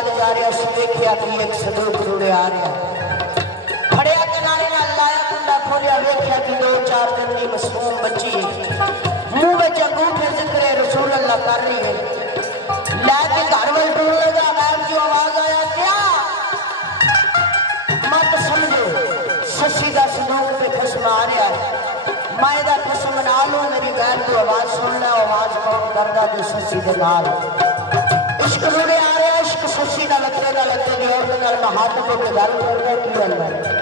बाद जा रहा सी देखिया कि एक संदूक रुड़े आ रहा फड़िया किनारे ना लाया कुंडा खोलिया देखिया कि 2-4 दिन की मासूम बच्ची मुंह में अंगूठे जिक्र रसूल अल्लाह कर रही है लेके घर में टूट लगा गायब की आवाज आया क्या मत समझो ससी का संदूक पे खसम आ रहा है मैं दा कसम ना लो मेरी गैर को आवाज सुन ला आवाज कौन करदा जो ससी दे नाल इश्क रुड़े आ रहा इश्क ससी दा लगते जो और नाल मैं हाथ को गल करदा की गल है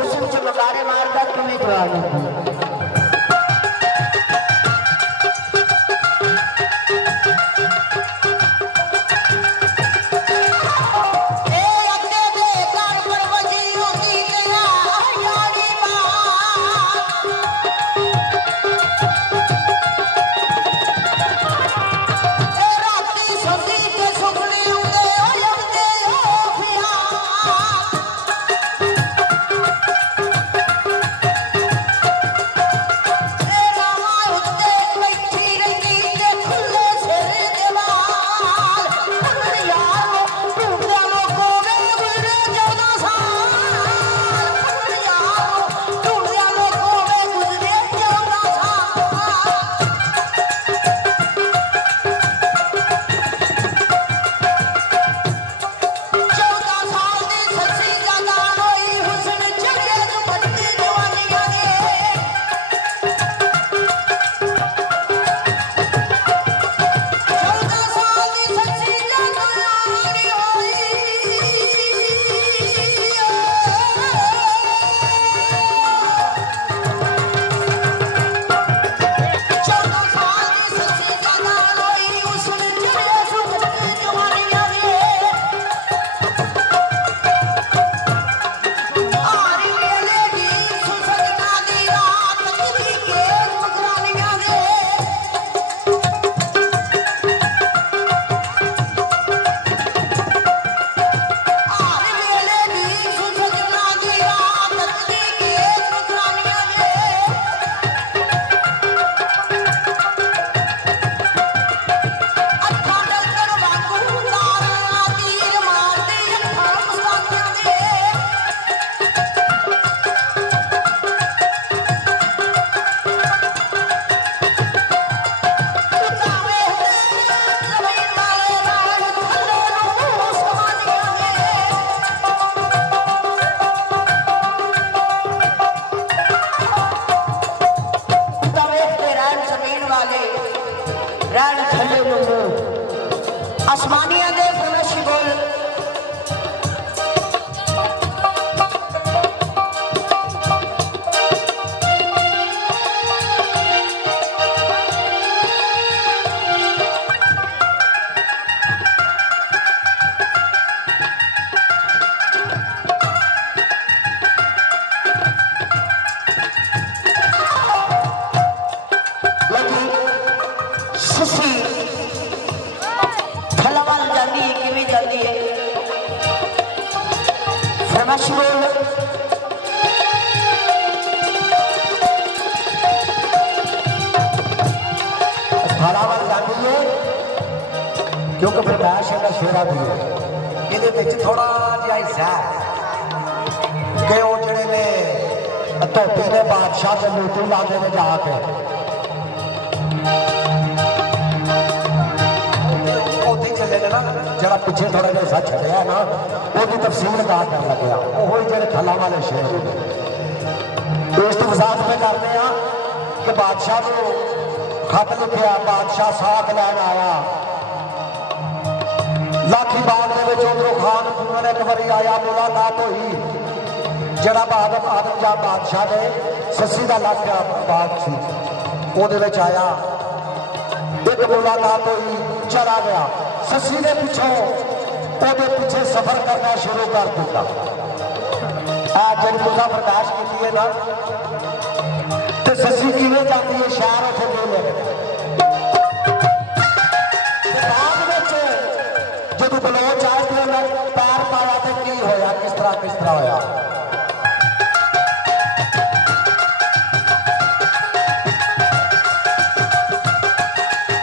हुस्न च मकारे मारदा तुम्हें जवाब शाबाशी बोल थाला वाल जाती है क्योंकि फरमाइश है शेरा भी है ये थोड़ा जिहा हिस्सा कि वो जड़े ने धोपी ने बादशाह के मोटू लाते में जाके जरा पिछे थोड़ा जैसा छड़िया ना वो तफसील गा कर लगे वो जो थला वाले शेर इस्तफसास में करते हैं कि बादशाह को खत लिखा बादशाह साख लैन आया लाठी बाग के उधरों खान पूरन एक बारी आया मुलाकात हुई जरा आदमजा बादशाह ने सस्सी का लाखा बाग सी वो आया एक मुलाकात हुई चला गया सस्सी ने पिछों पीछे सफर करना शुरू कर दिता जब तुसा बर्दाश्त की है ना तो सस्सी किवें जाती है शहर उसे क्यों जब बलोच आए पैर पाया तो की होया किस तरह होया